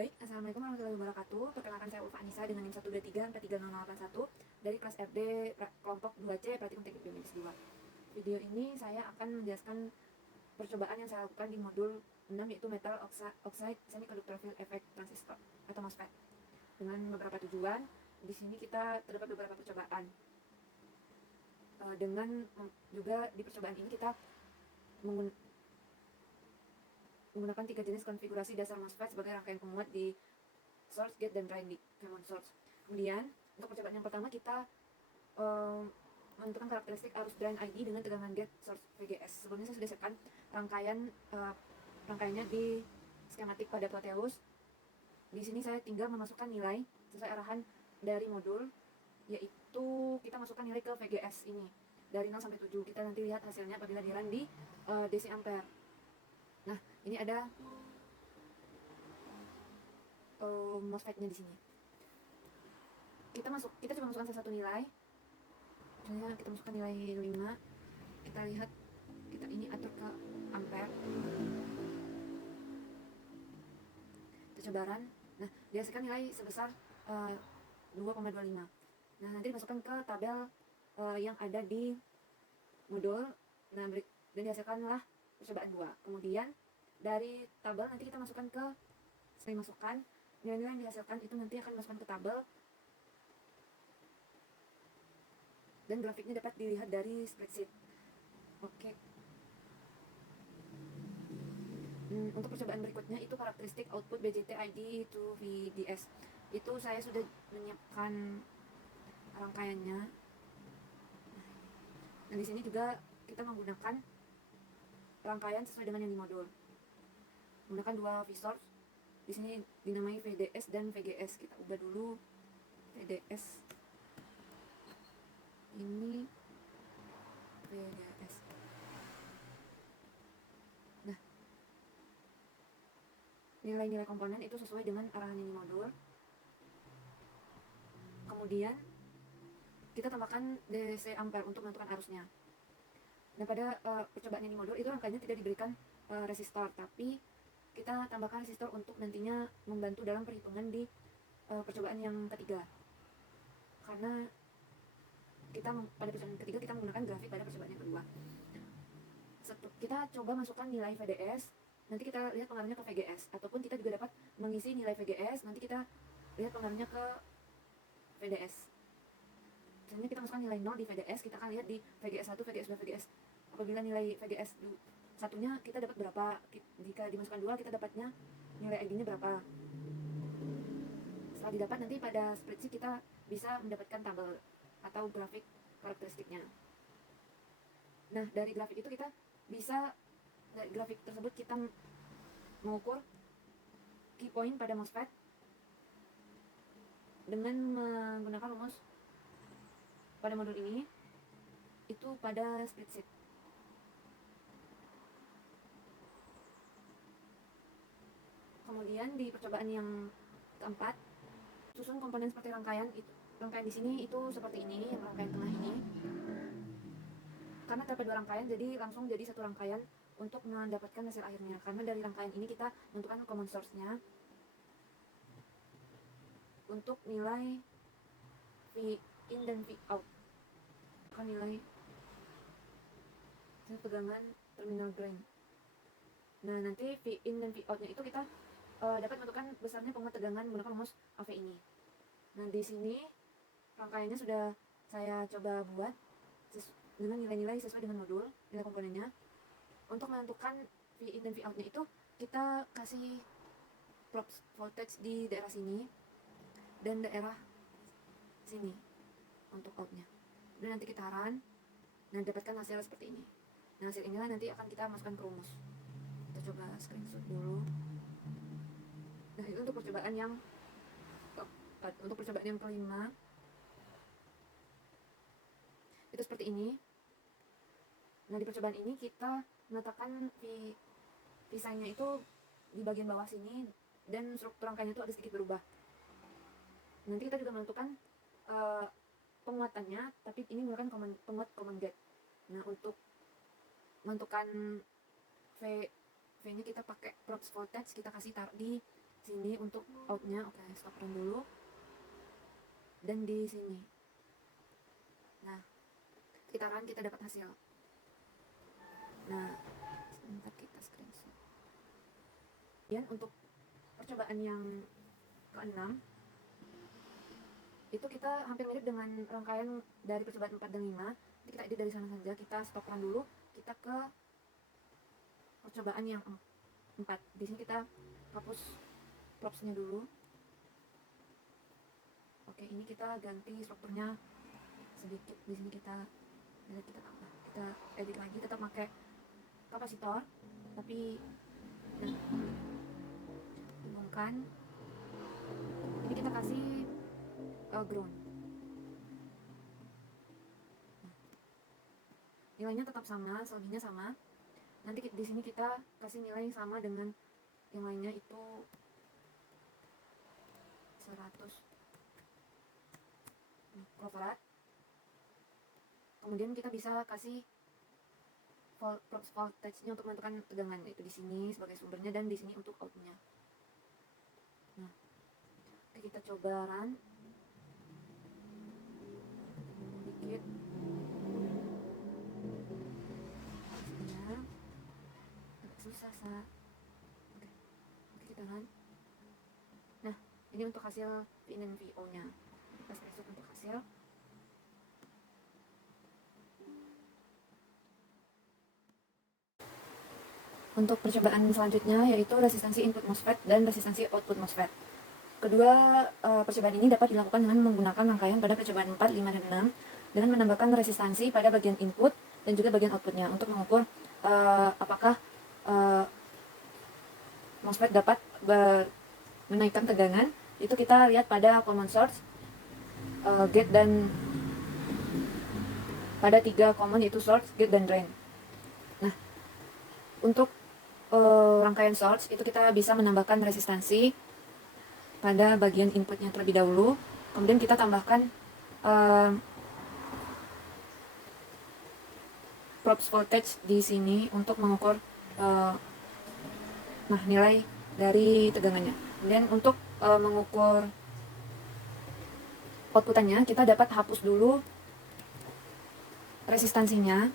Baik, Assalamualaikum warahmatullahi wabarakatuh. Perkenalkan saya Ulfa Anissa dengan NIM 123430081 dari kelas RD kelompok 2C Praktikum Teknik Biomedis 2. Video ini saya akan menjelaskan percobaan yang saya lakukan di modul 6 yaitu Metal Oxide Semiconductor Field Effect Transistor atau MOSFET. Dengan beberapa tujuan, di sini kita terdapat beberapa percobaan. Dengan juga di percobaan ini kita menggunakan 3 jenis konfigurasi dasar MOSFET sebagai rangkaian penguat di source, gate, dan drain di common source. Kemudian untuk percobaan yang pertama kita menentukan karakteristik arus drain ID dengan tegangan gate source VGS. Sebelumnya saya sudah siapkan rangkaiannya di skematik pada Proteus. Di sini saya tinggal memasukkan nilai sesuai arahan dari modul, yaitu kita masukkan nilai ke VGS ini dari 0 sampai 7. Kita nanti lihat hasilnya apabila di run di DC ampere. Nah, ini ada MOSFET-nya di sini. Kita coba masukkan salah satu nilai. Misalnya kita masukkan nilai 5. Kita lihat, kita ini atur ke ampere. Kita coba run. Nah, dihasilkan nilai sebesar 2,25. Nah, nanti dimasukkan ke tabel yang ada di modul. Nah, dan dihasilkanlah percobaan 2. Kemudian dari tabel nanti kita masukkan ke masukkan nilai-nilai yang dihasilkan itu nanti akan dimasukkan ke tabel, dan grafiknya dapat dilihat dari spreadsheet. Oke. Untuk percobaan berikutnya itu karakteristik output BJT ID to VDS. Itu saya sudah menyiapkan rangkaiannya. Nah, di sini juga kita menggunakan rangkaian sesuai dengan yang di modul. Menggunakan 2 V-source. Di sini dinamai VDS dan VGS. Kita ubah dulu VDS. Ini VGS. Nah, nilai-nilai komponen itu sesuai dengan arahan yang di modul. Kemudian kita tambahkan DC ampere untuk menentukan arusnya. Nah, pada percobaan yang di modul itu rangkaiannya tidak diberikan resistor, tapi kita tambahkan resistor untuk nantinya membantu dalam perhitungan di percobaan yang ketiga. Karena pada percobaan ketiga kita menggunakan grafik pada percobaan yang kedua. Kita coba masukkan nilai VDS, nanti kita lihat pengaruhnya ke VGS, ataupun kita juga dapat mengisi nilai VGS, nanti kita lihat pengaruhnya ke VDS. Misalnya kita masukkan nilai 0 di VDS, kita akan lihat di VGS 1, VGS 2, VGS. Apabila nilai VGS satunya kita dapat berapa, jika dimasukkan 2 kita dapatnya nilai ID-nya berapa. Setelah didapat, nanti pada spreadsheet kita bisa mendapatkan tabel atau grafik karakteristiknya. Nah, dari grafik itu kita bisa, dari grafik tersebut kita mengukur key point pada MOSFET dengan menggunakan rumus pada modul ini itu pada spreadsheet. Kemudian di percobaan yang keempat, susun komponen seperti rangkaian itu. Rangkaian di sini itu seperti ini, rangkaian tengah ini. Karena terdapat 2 rangkaian, jadi langsung jadi satu rangkaian untuk mendapatkan hasil akhirnya. Karena dari rangkaian ini kita menentukan common source-nya untuk nilai V in dan V out. Kan nilai tegangan terminal drain. Nah, nanti V in dan V out-nya itu kita dapat menentukan besarnya penguat tegangan menggunakan rumus AV ini. Nah, di sini rangkaiannya sudah saya coba buat dengan nilai-nilai sesuai dengan modul, nilai komponennya. Untuk menentukan V in dan V out-nya itu kita kasih props voltage di daerah sini dan daerah sini untuk out-nya. Dan nanti kita run, dan dapatkan hasil seperti ini. Nah, hasil inilah nanti akan kita masukkan ke rumus. Kita coba screenshot dulu. Nah, itu untuk percobaan yang keempat. Untuk percobaan yang kelima itu seperti ini. Nah, di percobaan ini kita meletakkan V-sign-nya itu di bagian bawah sini, dan struktur rangkaiannya itu ada sedikit berubah. Nanti kita juga menentukan penguatannya, tapi ini menggunakan penguat common gate. Nah, untuk menentukan V-nya kita pakai props voltage, kita kasih taruh di sini untuk outnya. Oke, stop run dulu. Dan di sini, nah kita run, kita dapat hasil. Nah, sebentar kita screenshot. Dan untuk percobaan yang ke-6 itu kita hampir mirip dengan rangkaian dari percobaan 4 dan 5. Jadi kita edit dari sana saja, kita stop run dulu, kita ke percobaan yang 4. Di sini kita hapus propsnya dulu. Oke, ini kita ganti strukturnya sedikit. Di sini kita tambah, kita edit lagi, tetap pakai kapasitor, tapi nah, hubungkan. Ini kita kasih ground. Nilainya tetap sama, selebihnya sama. Nanti di sini kita kasih nilai yang sama dengan yang lainnya, itu 100 microfarad. Kemudian kita bisa kasih voltage-nya untuk menentukan tegangan, itu di sini sebagai sumbernya dan di sini untuk outnya. Nah, oke, kita coba run dikit. Agak susah oke, kita run. Nah, ini untuk hasil Vin dan VO nya. Kita screenshot untuk hasil. Untuk percobaan selanjutnya yaitu resistansi input MOSFET dan resistansi output MOSFET. Kedua percobaan ini dapat dilakukan dengan menggunakan rangkaian pada percobaan 4, 5, dan 6 dengan menambahkan resistansi pada bagian input dan juga bagian outputnya untuk mengukur apakah MOSFET dapat menaikkan tegangan. Itu kita lihat pada common source, gate, dan pada 3 common yaitu source, gate, dan drain. Nah, untuk rangkaian source itu kita bisa menambahkan resistansi pada bagian inputnya terlebih dahulu, kemudian kita tambahkan probe voltage di sini untuk mengukur nilai dari tegangannya. Kemudian untuk mengukur outputannya, kita dapat hapus dulu resistansinya.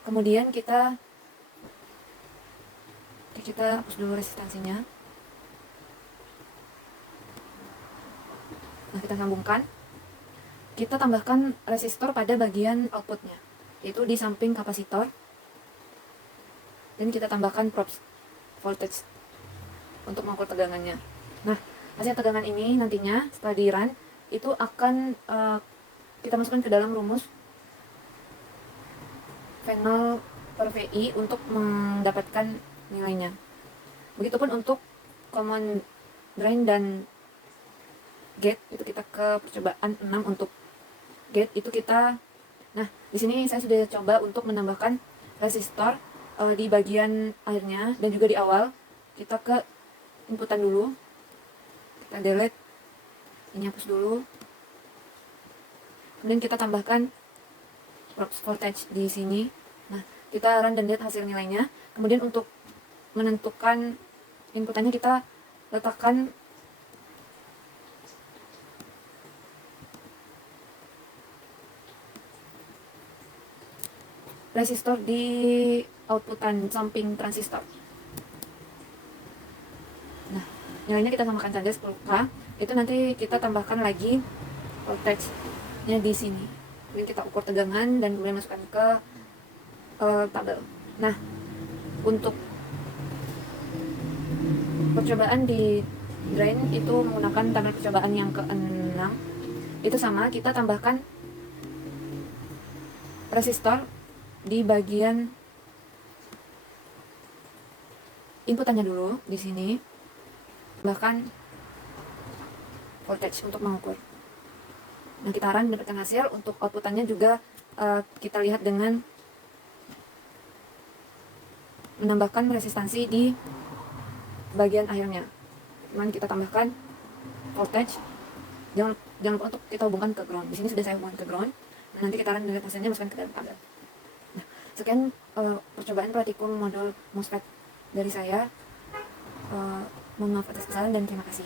Kemudian kita hapus dulu resistansinya. Nah, kita sambungkan. Kita tambahkan resistor pada bagian outputnya, yaitu di samping kapasitor. Dan kita tambahkan probe voltage untuk mengukur tegangannya. Nah, hasil tegangan ini nantinya setelah di run itu akan kita masukkan ke dalam rumus V0 per VI untuk mendapatkan nilainya. Begitupun untuk common drain dan gate, itu kita ke percobaan 6 untuk gate itu kita. Nah, di sini saya sudah coba untuk menambahkan resistor di bagian akhirnya dan juga di awal. Kita ke inputan dulu, kita delete, ini hapus dulu. Kemudian kita tambahkan probe voltage di sini. Nah, kita run dan lihat hasil nilainya. Kemudian untuk menentukan inputannya kita letakkan resistor di outputan samping transistor. Nah, nilainya kita samakan saja 10K. Itu nanti kita tambahkan lagi voltage-nya di sini. Kemudian kita ukur tegangan dan kemudian masukkan ke tabel. Nah, untuk percobaan di drain itu menggunakan tabel percobaan yang ke-6. Itu sama, kita tambahkan resistor di bagian inputannya dulu di sini. Bahkan voltage untuk mengukur. Nah, kita run mendapatkan hasil. Untuk outputannya juga kita lihat dengan menambahkan resistansi di bagian akhirnya. Kemudian kita tambahkan voltage. Jangan lupa untuk kita hubungkan ke ground. Di sini sudah saya hubungkan ke ground. Nah, nanti kita run melihat hasilnya, masukkan ke dalam tabel. Nah, Sekian percobaan praktikum modul MOSFET dari saya. Mohon maaf atas kesalahan dan terima kasih.